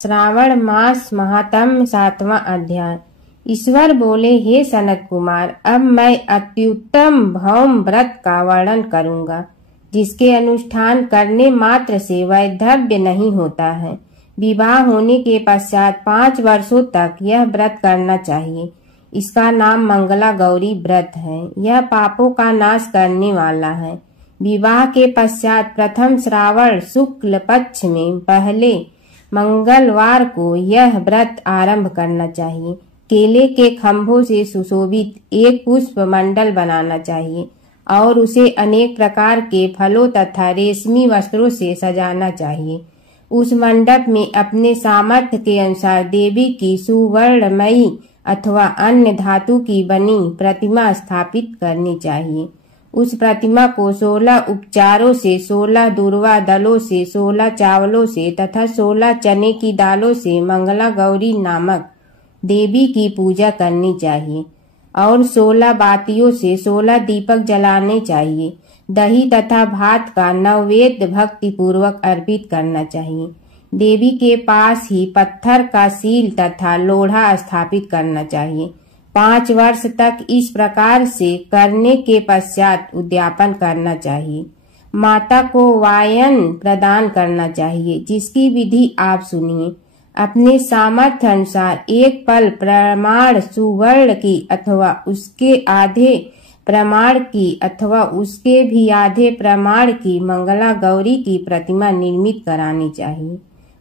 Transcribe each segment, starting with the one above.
श्रावण मास महात्म्य 7वां अध्याय। ईश्वर बोले, हे सनत कुमार, अब मैं अत्युत्तम भौम व्रत का वर्णन करूंगा, जिसके अनुष्ठान करने मात्र से वैधव्य नहीं होता है। विवाह होने के पश्चात 5 वर्षों तक यह व्रत करना चाहिए। इसका नाम मंगला गौरी व्रत है। यह पापों का नाश करने वाला है। विवाह के पश्चात प्रथम श्रावण शुक्ल पक्ष में पहले मंगलवार को यह व्रत आरंभ करना चाहिए। केले के खंभों से सुशोभित एक पुष्प मंडल बनाना चाहिए और उसे अनेक प्रकार के फलों तथा रेशमी वस्त्रों से सजाना चाहिए। उस मंडप में अपने सामर्थ्य के अनुसार देवी की सुवर्णमयी अथवा अन्य धातु की बनी प्रतिमा स्थापित करनी चाहिए। उस प्रतिमा को 16 उपचारों से, 16 दूर्वा दलों से, 16 चावलों से तथा 16 चने की दालों से मंगला गौरी नामक देवी की पूजा करनी चाहिए और 16 बातियों से 16 दीपक जलाने चाहिए। दही तथा भात का नैवेद्य भक्ति पूर्वक अर्पित करना चाहिए। देवी के पास ही पत्थर का सील तथा लोढ़ा स्थापित करना चाहिए। 5 वर्ष तक इस प्रकार से करने के पश्चात उद्यापन करना चाहिए। माता को वायन प्रदान करना चाहिए, जिसकी विधि आप सुनिए। अपने सामर्थ्य अनुसार एक पल प्रमाण सुवर्ण की अथवा उसके आधे प्रमाण की अथवा उसके भी आधे प्रमाण की मंगला गौरी की प्रतिमा निर्मित करानी चाहिए।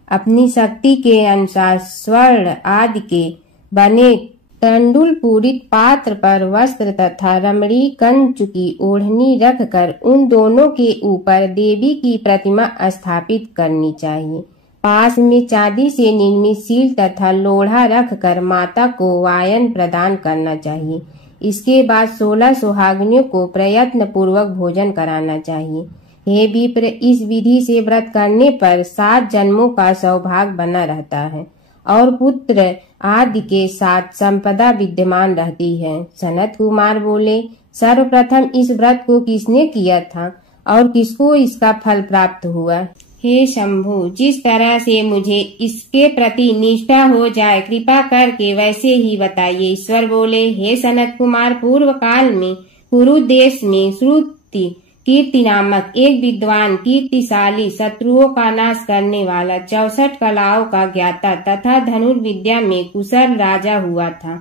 अपनी शक्ति के अनुसार स्वर्ण आदि के बने तंडुल पूरित पात्र पर वस्त्र तथा रमणी कंच की ओढ़नी रखकर उन दोनों के ऊपर देवी की प्रतिमा स्थापित करनी चाहिए। पास में चांदी से निर्मित सील तथा लोढ़ा रखकर माता को वायन प्रदान करना चाहिए। इसके बाद 16 सुहागिनियों को प्रयत्न पूर्वक भोजन कराना चाहिए। हे विप्र, इस विधि से व्रत करने पर 7 जन्मों का सौभाग्य बना रहता है और पुत्र आदि के साथ संपदा विद्यमान रहती है। सनत कुमार बोले, सर्वप्रथम इस व्रत को किसने किया था और किसको इसका फल प्राप्त हुआ? हे शंभु, जिस तरह से मुझे इसके प्रति निष्ठा हो जाए, कृपा करके वैसे ही बताइए। ईश्वर बोले, हे सनत कुमार, पूर्व काल में कुरु देश में श्रुति कीर्ति नामक एक विद्वान, कीर्तिशाली, शत्रुओं का नाश करने वाला, 64 कलाओं का ज्ञाता तथा धनुर्विद्या में कुशल राजा हुआ था।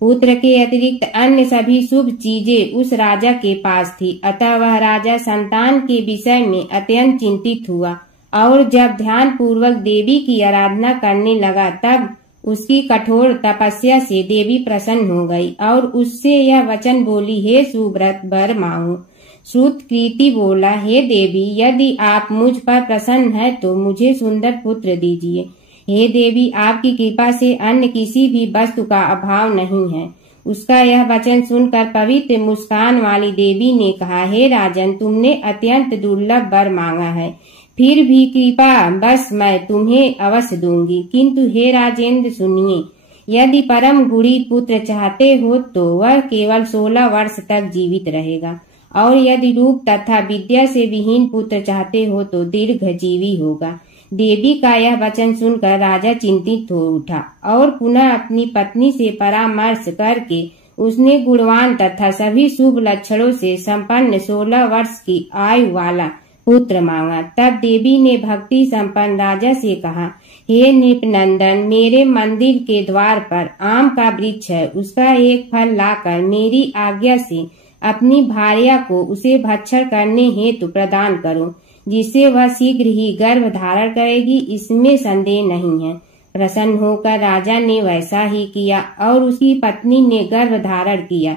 पुत्र के अतिरिक्त अन्य सभी शुभ चीजें उस राजा के पास थी। अतः वह राजा संतान के विषय में अत्यंत चिंतित हुआ और जब ध्यान पूर्वक देवी की आराधना करने लगा, तब उसकी कठोर तपस्या से देवी प्रसन्न हो गई और उससे यह वचन बोली, हे सुव्रत, वर मांगो। श्रुत कीर्ति बोला, हे देवी, यदि आप मुझ पर प्रसन्न हैं तो मुझे सुंदर पुत्र दीजिए। हे देवी, आपकी कृपा से अन्य किसी भी वस्तु का अभाव नहीं है। उसका यह वचन सुनकर पवित्र मुस्कान वाली देवी ने कहा, हे राजन, तुमने अत्यंत दुर्लभ वर मांगा है, फिर भी कृपा बस मैं तुम्हें अवश्य दूंगी। किंतु हे राजेंद्र, सुनिए, यदि परम गुणी पुत्र चाहते हो तो वह केवल 16 वर्ष तक जीवित रहेगा और यदि रूप तथा विद्या से विहीन पुत्र चाहते हो तो दीर्घजीवी होगा। देवी का यह वचन सुनकर राजा चिंतित हो उठा और पुनः अपनी पत्नी से परामर्श करके उसने गुणवान तथा सभी शुभ लक्षणों से संपन्न 16 वर्ष की आयु वाला पुत्र मांगा। तब देवी ने भक्ति संपन्न राजा से कहा, हे नृपनंदन, मेरे मंदिर के द्वार पर आम का वृक्ष है, उसका एक फल लाकर मेरी आज्ञा से अपनी भार्या को उसे भक्षण करने हेतु प्रदान करो, जिससे वह शीघ्र ही गर्भ धारण करेगी, इसमें संदेह नहीं है। प्रसन्न होकर राजा ने वैसा ही किया और उसकी पत्नी ने गर्भ धारण किया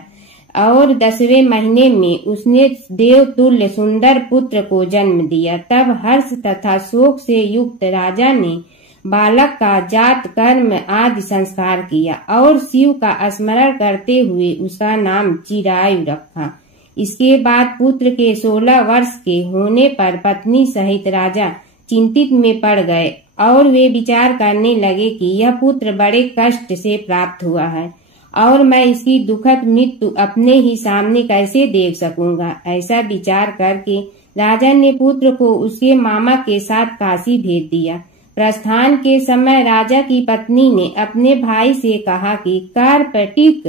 और 10वें महीने में उसने देवतुल्य सुंदर पुत्र को जन्म दिया। तब हर्ष तथा शोक से युक्त राजा ने बालक का जात कर्म आदि संस्कार किया और शिव का स्मरण करते हुए उसका नाम चिरायु रखा। इसके बाद पुत्र के 16 वर्ष के होने पर पत्नी सहित राजा चिंतित में पड़ गए और वे विचार करने लगे कि यह पुत्र बड़े कष्ट से प्राप्त हुआ है और मैं इसकी दुखद मृत्यु अपने ही सामने कैसे देख सकूंगा। ऐसा विचार करके राजा ने पुत्र को उसके मामा के साथ काशी भेज दिया। प्रस्थान के समय राजा की पत्नी ने अपने भाई से कहा कि कार्पटिक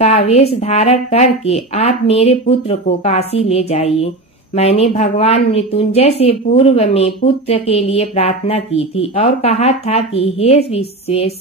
का वेश धारण करके आप मेरे पुत्र को काशी ले जाइए। मैंने भगवान मृत्युंजय से पूर्व में पुत्र के लिए प्रार्थना की थी और कहा था कि हे विश्वेश,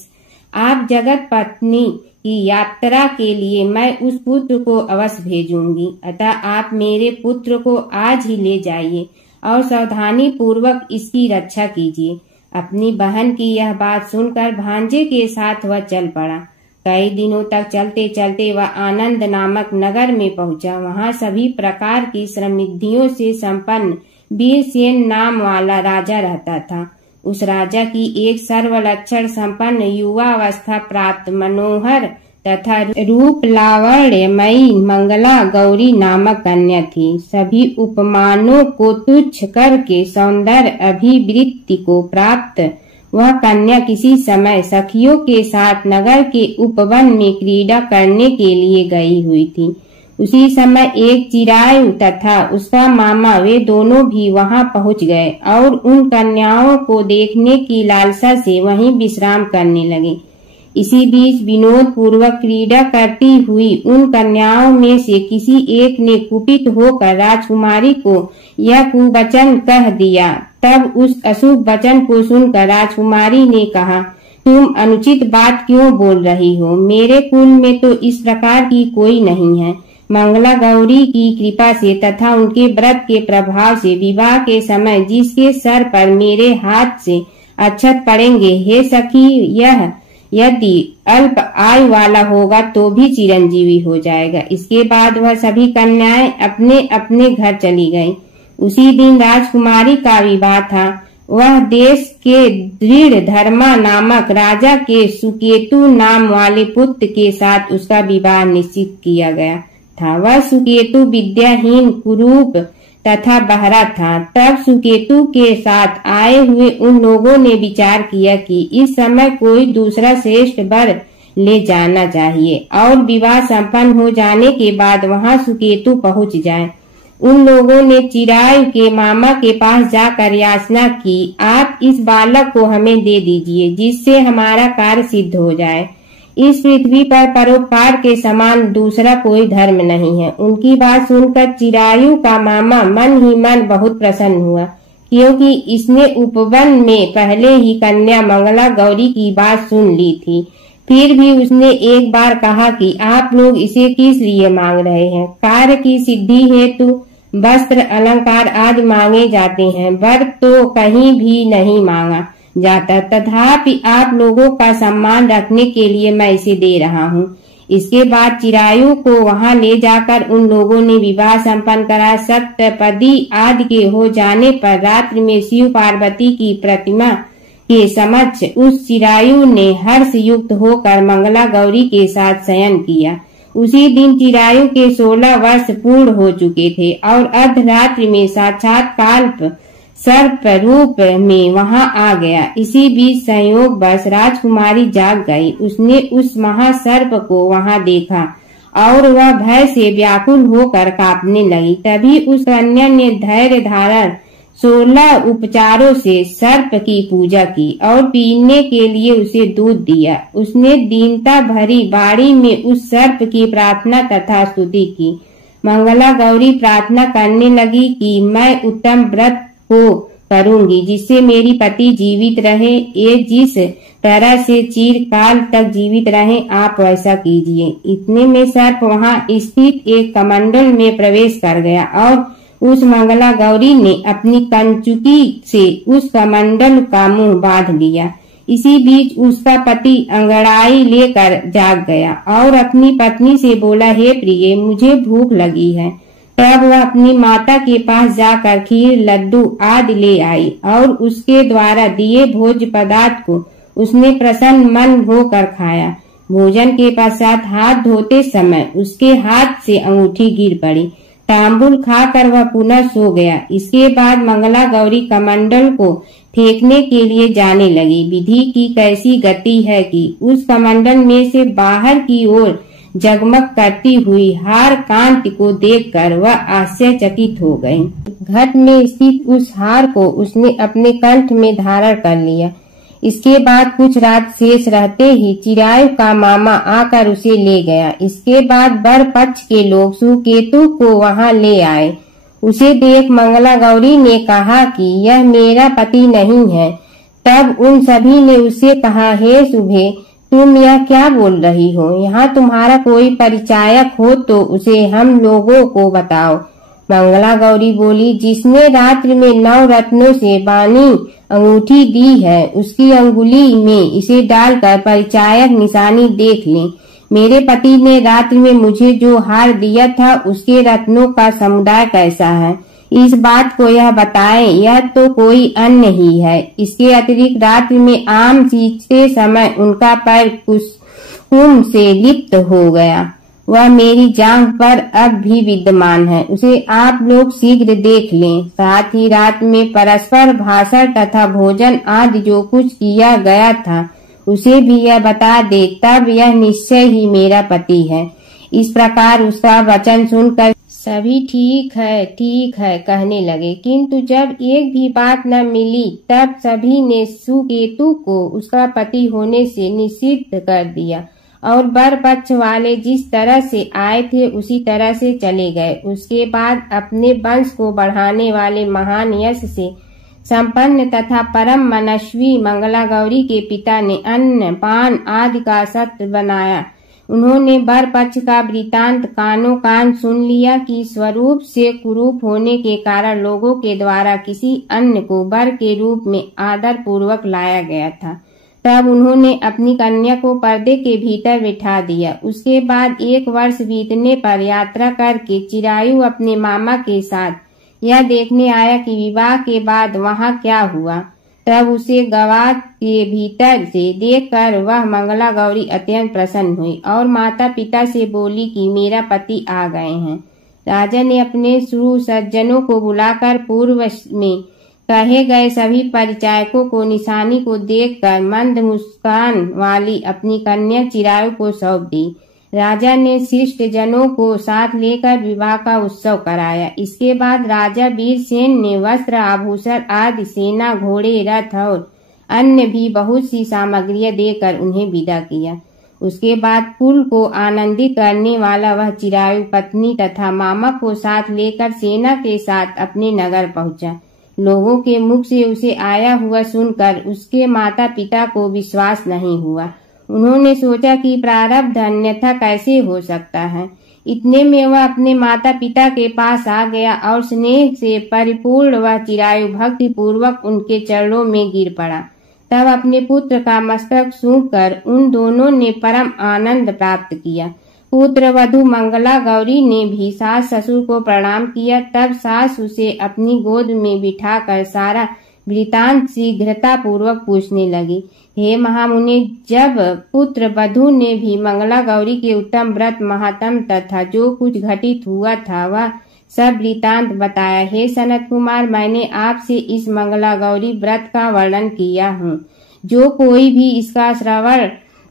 आप जगत पत्नी की यात्रा के लिए मैं उस पुत्र को अवश्य भेजूंगी। अतः आप मेरे पुत्र को आज ही ले जाइए और सावधानी पूर्वक इसकी रक्षा कीजिए। अपनी बहन की यह बात सुनकर भांजे के साथ वह चल पड़ा। कई दिनों तक चलते चलते वह आनंद नामक नगर में पहुंचा। वहां सभी प्रकार की समृद्धियों से संपन्न वीरसेन नाम वाला राजा रहता था। उस राजा की एक सर्वलक्षण संपन्न युवावस्था प्राप्त मनोहर तथा रूप लावण्यमयी मंगला गौरी नामक कन्या थी। सभी उपमानों को तुच्छ करके सौंदर्य अभिवृत्ति को प्राप्त वह कन्या किसी समय सखियों के साथ नगर के उपवन में क्रीड़ा करने के लिए गई हुई थी। उसी समय एक चिरायु तथा उसका मामा वे दोनों भी वहां पहुंच गए और उन कन्याओं को देखने की लालसा से वहीं विश्राम करने लगे। इसी बीच विनोद पूर्वक क्रीड़ा करती हुई उन कन्याओं में से किसी एक ने कुपित होकर राजकुमारी को यह कुवचन कह दिया। तब उस अशुभ वचन को सुनकर राजकुमारी ने कहा, तुम अनुचित बात क्यों बोल रही हो? मेरे कुल में तो इस प्रकार की कोई नहीं है। मंगला गौरी की कृपा से तथा उनके व्रत के प्रभाव से विवाह के समय जिसके सर पर मेरे हाथ से अक्षत पड़ेंगे, हे सखी, यह यदि अल्प आयु वाला होगा तो भी चिरंजीवी हो जाएगा। इसके बाद वह सभी कन्याएं अपने अपने घर चली गईं। उसी दिन राजकुमारी का विवाह था। वह देश के दृढ़ धर्मा नामक राजा के सुकेतु नाम वाले पुत्र के साथ उसका विवाह निश्चित किया गया था। वह सुकेतु विद्याहीन, कुरूप तथा बहरा था। तब सुकेतु के साथ आए हुए उन लोगों ने विचार किया कि इस समय कोई दूसरा श्रेष्ठ वर ले जाना चाहिए और विवाह संपन्न हो जाने के बाद वहां सुकेतु पहुंच जाए। उन लोगों ने चिरायु के मामा के पास जाकर याचना की, आप इस बालक को हमें दे दीजिए जिससे हमारा कार्य सिद्ध हो जाए। इस पृथ्वी पर परोपकार के समान दूसरा कोई धर्म नहीं है। उनकी बात सुनकर चिरायु का मामा मन ही मन बहुत प्रसन्न हुआ, क्योंकि इसने उपवन में पहले ही कन्या मंगला गौरी की बात सुन ली थी। फिर भी उसने एक बार कहा कि आप लोग इसे किस लिए मांग रहे हैं? कार्य की सिद्धि हेतु वस्त्र, अलंकार आदि मांगे जाते हैं, वर तो कहीं भी नहीं मांगा जाता। तथापि आप लोगों का सम्मान रखने के लिए मैं इसे दे रहा हूँ। इसके बाद चिरायु को वहां ले जाकर उन लोगों ने विवाह संपन्न करा। सप्तपदी आदि के हो जाने पर रात्रि में शिव पार्वती की प्रतिमा के समक्ष उस चिरायु ने हर्ष युक्त होकर मंगला गौरी के साथ शयन किया। उसी दिन चिरायु के 16 वर्ष पूर्ण हो चुके थे और अर्धरात्रि में साक्षात काल्प सर्प रूप में वहां आ गया। इसी बीच संयोग बस राजकुमारी जाग गई। उसने उस महासर्प को वहां देखा और वह भय से व्याकुल होकर कांपने लगी। तभी उस कन्या ने धैर्य धारण 16 उपचारों से सर्प की पूजा की और पीने के लिए उसे दूध दिया। उसने दीनता भरी वाणी में उस सर्प की प्रार्थना तथा स्तुति की। मंगला गौरी प्रार्थना करने लगी कि मैं उत्तम व्रत को करूंगी जिससे मेरी पति जीवित रहे। ये जिस तरह से चिरकाल तक जीवित रहे, आप वैसा कीजिए। इतने में सर्प वहां स्थित एक कमंडल में प्रवेश कर गया और उस मंगला गौरी ने अपनी कंचुकी से उस कमंडल का मुंह बांध लिया। इसी बीच उसका पति अंगड़ाई लेकर जाग गया और अपनी पत्नी से बोला, हे प्रिय, मुझे भूख लगी है। तब वह अपनी माता के पास जाकर खीर, लड्डू आदि ले आई और उसके द्वारा दिए भोज्य पदार्थ को उसने प्रसन्न मन होकर खाया। भोजन के पश्चात हाथ धोते समय उसके हाथ से अंगूठी गिर पड़ी। तांबुल खाकर वह पुनः सो गया। इसके बाद मंगला गौरी कमंडल को फेंकने के लिए जाने लगी। विधि की कैसी गति है कि उस कमंडल में से बाहर की ओर जगमग करती हुई हार कांति को देखकर वह आश्चर्यचकित हो गई। घट में स्थित उस हार को उसने अपने कंठ में धारण कर लिया। इसके बाद कुछ रात शेष रहते ही चिरायु का मामा आकर उसे ले गया। इसके बाद वर पक्ष के लोग सुकेतु को वहां ले आए। उसे देख मंगला गौरी ने कहा कि यह मेरा पति नहीं है। तब उन सभी ने उससे कहा, हे शुभे, तुम यह क्या बोल रही हो? यहाँ तुम्हारा कोई परिचायक हो तो उसे हम लोगों को बताओ। मंगला गौरी बोली, जिसने रात्रि में 9 रत्नों से बानी अंगूठी दी है, उसकी अंगुली में इसे डालकर परिचायक निशानी देख लें। मेरे पति ने रात्रि में मुझे जो हार दिया था उसके रत्नों का समुदाय कैसा है, इस बात को यह बताएं। यह तो कोई अन्य ही है। इसके अतिरिक्त रात्रि में आम सींचते समय उनका पैर कुसुम से लिप्त हो गया। वह मेरी जांघ पर अब भी विद्यमान है। उसे आप लोग शीघ्र देख लें। साथ ही रात में परस्पर भाषण तथा भोजन आदि जो कुछ किया गया था उसे भी यह बता दे, तब यह निश्चय ही मेरा पति है। इस प्रकार उसका वचन सुनकर सभी ठीक है कहने लगे। किंतु जब एक भी बात न मिली तब सभी ने सुकेतु को उसका पति होने से निषिद्ध कर दिया और वर पक्ष वाले जिस तरह से आए थे उसी तरह से चले गए। उसके बाद अपने वंश को बढ़ाने वाले महान यश से संपन्न तथा परम मनस्वी मंगला गौरी के पिता ने अन्न पान आदि का सत्र बनाया। उन्होंने वर पक्ष का वृतांत कानों कान सुन लिया कि स्वरूप से कुरूप होने के कारण लोगों के द्वारा किसी अन्य को वर के रूप में आदर पूर्वक लाया गया था। तब उन्होंने अपनी कन्या को पर्दे के भीतर बिठा दिया। उसके बाद 1 वर्ष बीतने पर यात्रा करके चिरायु अपने मामा के साथ यह देखने आया कि विवाह के बाद वहाँ क्या हुआ। तब उसे गवा के भीतर से देखकर वह मंगला गौरी अत्यंत प्रसन्न हुई और माता पिता से बोली कि मेरा पति आ गए हैं। राजा ने अपने श्रू सज्जनों को बुलाकर पूर्व में कहे गए सभी परिचायकों को निशानी को देखकर मंद मुस्कान वाली अपनी कन्या चिरायु को सौंप दी। राजा ने शिष्ट जनों को साथ लेकर विवाह का उत्सव कराया। इसके बाद राजा वीरसेन ने वस्त्र आभूषण आदि सेना घोड़े रथ और अन्य भी बहुत सी सामग्रियां देकर उन्हें विदा किया। उसके बाद कुल को आनंदित करने वाला वह चिरायु पत्नी तथा मामा को साथ लेकर सेना के साथ अपने नगर पहुंचा। लोगों के मुख से उसे आया हुआ सुनकर उसके माता पिता को विश्वास नहीं हुआ। उन्होंने सोचा कि प्रारब्ध अन्यथा कैसे हो सकता है। इतने में वह अपने माता पिता के पास आ गया और स्नेह से परिपूर्ण वह चिरायु भक्ति पूर्वक उनके चरणों में गिर पड़ा। तब अपने पुत्र का मस्तक सूंघकर उन दोनों ने परम आनंद प्राप्त किया। पुत्र वधू मंगला गौरी ने भी सास ससुर को प्रणाम किया। तब सास उसे अपनी गोद में बिठाकर सारा वृतांत शीघ्रता पूर्वक पूछने लगी। हे महामुनि, जब पुत्र वधू ने भी मंगला गौरी के उत्तम व्रत महात्म तथा जो कुछ घटित हुआ था वह सब वृतांत बताया। हे सनत कुमार, मैंने आपसे इस मंगला गौरी व्रत का वर्णन किया हूँ। जो कोई भी इसका श्रवण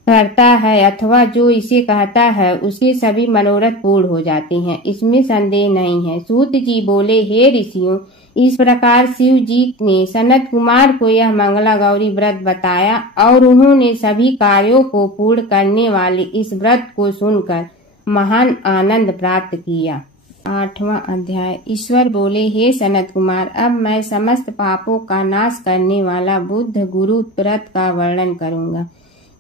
करता है अथवा जो इसे कहता है उसके सभी मनोरथ पूर्ण हो जाते हैं, इसमें संदेह नहीं है। सूत जी बोले, हे ऋषियों, इस प्रकार शिव जी ने सनत कुमार को यह मंगला गौरी व्रत बताया और उन्होंने सभी कार्यों को पूर्ण करने वाले इस व्रत को सुनकर महान आनंद प्राप्त किया। 8वां अध्याय। ईश्वर बोले, हे सनत कुमार, अब मैं समस्त पापों का नाश करने वाला बुद्ध गुरु व्रत का वर्णन करूंगा,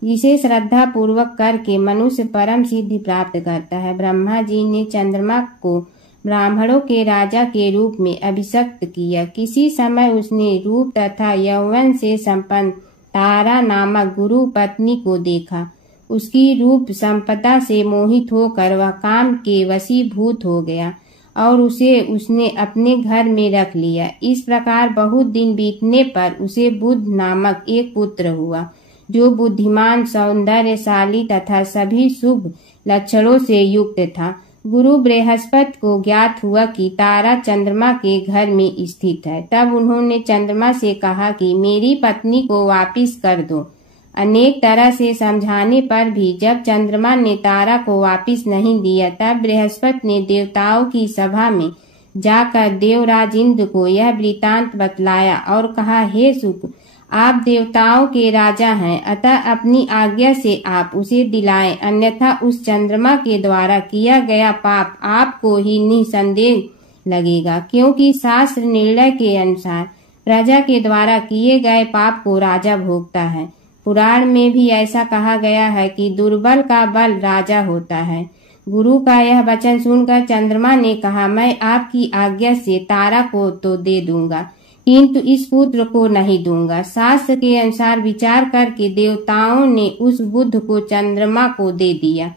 जिसे श्रद्धा पूर्वक करके मनुष्य परम सिद्धि प्राप्त करता है। ब्रह्मा जी ने चंद्रमा को ब्राह्मणों के राजा के रूप में अभिषिक्त किया। किसी समय उसने रूप तथा यौवन से संपन्न तारा नामक गुरु पत्नी को देखा। उसकी रूप संपदा से मोहित होकर वह काम के वशीभूत हो गया और उसे उसने अपने घर में रख लिया। इस प्रकार बहुत दिन बीतने पर उसे बुद्ध नामक एक पुत्र हुआ, जो बुद्धिमान, सौंदर्यशाली तथा सभी शुभ लक्षणों से युक्त था। गुरु बृहस्पति को ज्ञात हुआ कि तारा चंद्रमा के घर में स्थित है। तब उन्होंने चंद्रमा से कहा कि मेरी पत्नी को वापिस कर दो। अनेक तरह से समझाने पर भी जब चंद्रमा ने तारा को वापिस नहीं दिया, तब बृहस्पति ने देवताओं की सभा में जाकर देवराज इंद्र को यह वृतांत बतलाया और कहा, हे सुख, आप देवताओं के राजा हैं, अतः अपनी आज्ञा से आप उसे दिलाएं, अन्यथा उस चंद्रमा के द्वारा किया गया पाप आपको ही निसंदेह लगेगा, क्योंकि शास्त्र निर्णय के अनुसार प्रजा के द्वारा किए गए पाप को राजा भोगता है। पुराण में भी ऐसा कहा गया है कि दुर्बल का बल राजा होता है। गुरु का यह वचन सुनकर चंद्रमा ने कहा, मैं आपकी आज्ञा से तारा को तो दे दूंगा, किंतु इस पुत्र को नहीं दूंगा। शास्त्र के अनुसार विचार करके देवताओं ने उस बुद्ध को चंद्रमा को दे दिया।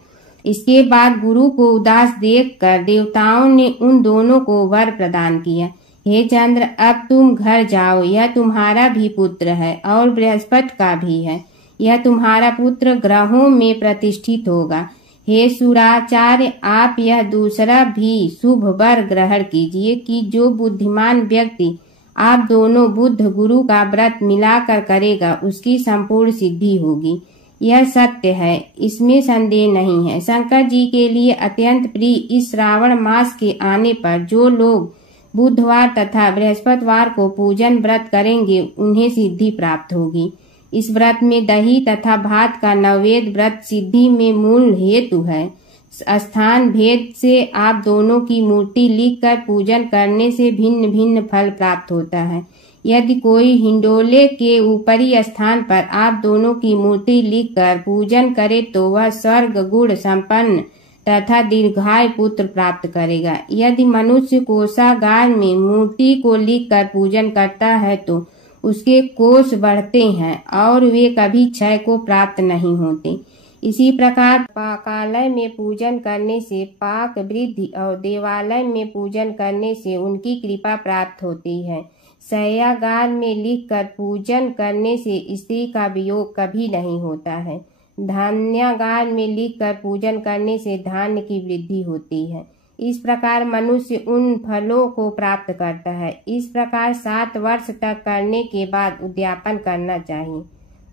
इसके बाद गुरु को उदास देखकर देवताओं ने उन दोनों को वर प्रदान किया। हे चंद्र, अब तुम घर जाओ, यह तुम्हारा भी पुत्र है और बृहस्पति का भी है। यह तुम्हारा पुत्र ग्रहों में प्रतिष्ठित होगा। हे सुराचार्य, आप यह दूसरा भी शुभ वर ग्रहण कीजिए कि जो बुद्धिमान व्यक्ति आप दोनों बुद्ध गुरु का व्रत मिलाकर करेगा, उसकी संपूर्ण सिद्धि होगी। यह सत्य है, इसमें संदेह नहीं है। शंकर जी के लिए अत्यंत प्रिय इस श्रावण मास के आने पर जो लोग बुधवार तथा बृहस्पतिवार को पूजन व्रत करेंगे, उन्हें सिद्धि प्राप्त होगी। इस व्रत में दही तथा भात का नैवेद्य व्रत सिद्धि में मूल हेतु है। स्थान भेद से आप दोनों की मूर्ति लिखकर पूजन करने से भिन्न भिन्न फल प्राप्त होता है। यदि कोई हिंडोले के ऊपरी स्थान पर आप दोनों की मूर्ति लिखकर पूजन करे तो वह स्वर्ग गुण संपन्न तथा दीर्घायु पुत्र प्राप्त करेगा। यदि मनुष्य कोषागार में मूर्ति को लिखकर पूजन करता है तो उसके कोष बढ़ते हैं और वे कभी क्षय को प्राप्त नहीं होते। इसी प्रकार पाकालय में पूजन करने से पाक वृद्धि और देवालय में पूजन करने से उनकी कृपा प्राप्त होती है। शय्यागार में लिखकर पूजन करने से स्त्री का वियोग कभी नहीं होता है। धान्यागार में लिखकर पूजन करने से धान्य की वृद्धि होती है। इस प्रकार मनुष्य उन फलों को प्राप्त करता है। इस प्रकार 7 वर्ष तक करने के बाद उद्यापन करना चाहिए।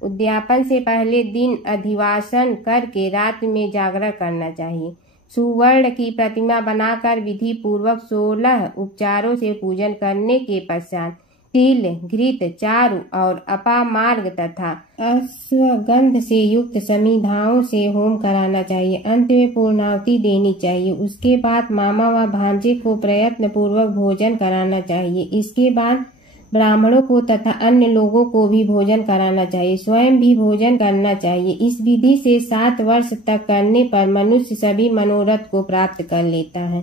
उद्यापन से पहले दिन अधिवासन करके रात में जागरण करना चाहिए। सुवर्ण की प्रतिमा बनाकर विधि पूर्वक 16 उपचारों से पूजन करने के पश्चात तिल, घृत, चारु और अपामार्ग तथा अश्वगंध से युक्त समिधाओं से होम कराना चाहिए। अंत में पूर्णाहुति देनी चाहिए। उसके बाद मामा व भांजे को प्रयत्न पूर्वक भोजन कराना चाहिए। इसके बाद ब्राह्मणों को तथा अन्य लोगों को भी भोजन कराना चाहिए। स्वयं भी भोजन करना चाहिए। इस विधि से 7 वर्ष तक करने पर मनुष्य सभी मनोरथ को प्राप्त कर लेता है।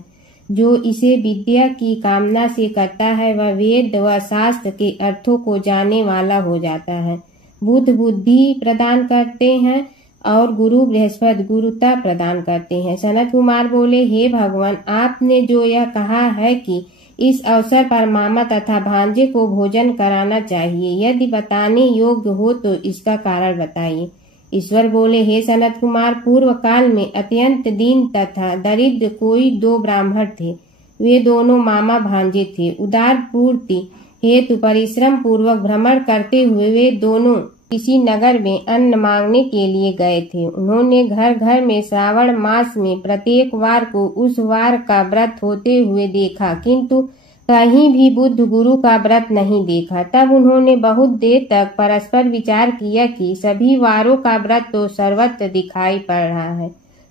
जो इसे विद्या की कामना से करता है वह वेद व शास्त्र के अर्थों को जानने वाला हो जाता है। बुद्ध बुद्धि प्रदान करते हैं और गुरु बृहस्पति गुरुता प्रदान करते हैं। सनत कुमार बोले, हे भगवान, आपने जो यह कहा है कि इस अवसर पर मामा तथा भांजे को भोजन कराना चाहिए, यदि बताने योग्य हो तो इसका कारण बताइए। ईश्वर बोले, हे सनत कुमार, पूर्व काल में अत्यंत दीन तथा दरिद्र कोई 2 ब्राह्मण थे। वे दोनों मामा भांजे थे। उदार पूर्ति हेतु परिश्रम पूर्वक भ्रमण करते हुए वे दोनों किसी नगर में अन्न मांगने के लिए गए थे। उन्होंने घर घर में श्रावण मास में प्रत्येक वार को उस वार का व्रत होते हुए देखा, किंतु कहीं भी बुद्ध गुरु का व्रत नहीं देखा। तब उन्होंने बहुत देर तक परस्पर विचार किया कि सभी वारों का व्रत तो सर्वत्र दिखाई पड़ रहा है,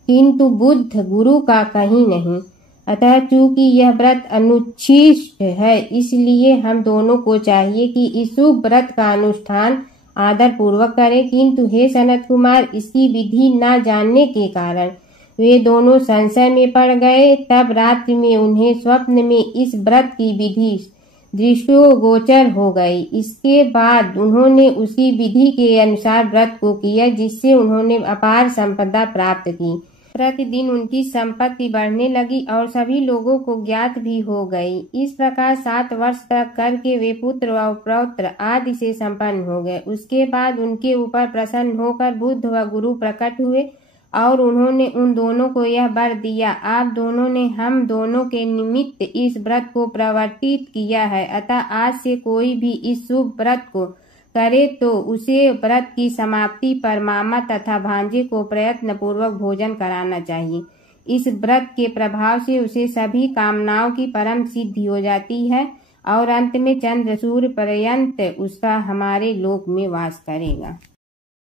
किंतु बुद्ध गुरु का कहीं नहीं। अतः चूंकि यह व्रत अनुच्छिष्ट है, इसलिए हम दोनों को चाहिए कि इस शुभ व्रत का अनुष्ठान आदर पूर्वक करें। किंतु हे सनत कुमार, इसकी विधि न जानने के कारण वे दोनों संशय में पड़ गए। तब रात्रि में उन्हें स्वप्न में इस व्रत की विधि दृष्टिगोचर हो गई। इसके बाद उन्होंने उसी विधि के अनुसार व्रत को किया, जिससे उन्होंने अपार संपदा प्राप्त की। प्रतिदिन उनकी संपत्ति बढ़ने लगी और सभी लोगों को ज्ञात भी हो गई। इस प्रकार 7 वर्ष तक करके वे पुत्र व पौत्र आदि से संपन्न हो गए। उसके बाद उनके ऊपर प्रसन्न होकर बुद्ध व गुरु प्रकट हुए और उन्होंने उन दोनों को यह वर दिया, आप दोनों ने हम दोनों के निमित्त इस व्रत को प्रवर्तित किया है, अतः आज से कोई भी इस शुभ व्रत को करे तो उसे व्रत की समाप्ति पर मामा तथा भांजे को प्रयत्न पूर्वक भोजन कराना चाहिए। इस व्रत के प्रभाव से उसे सभी कामनाओं की परम सिद्धि हो जाती है और अंत में चंद्र सूर्य पर्यंत उसका हमारे लोक में वास करेगा।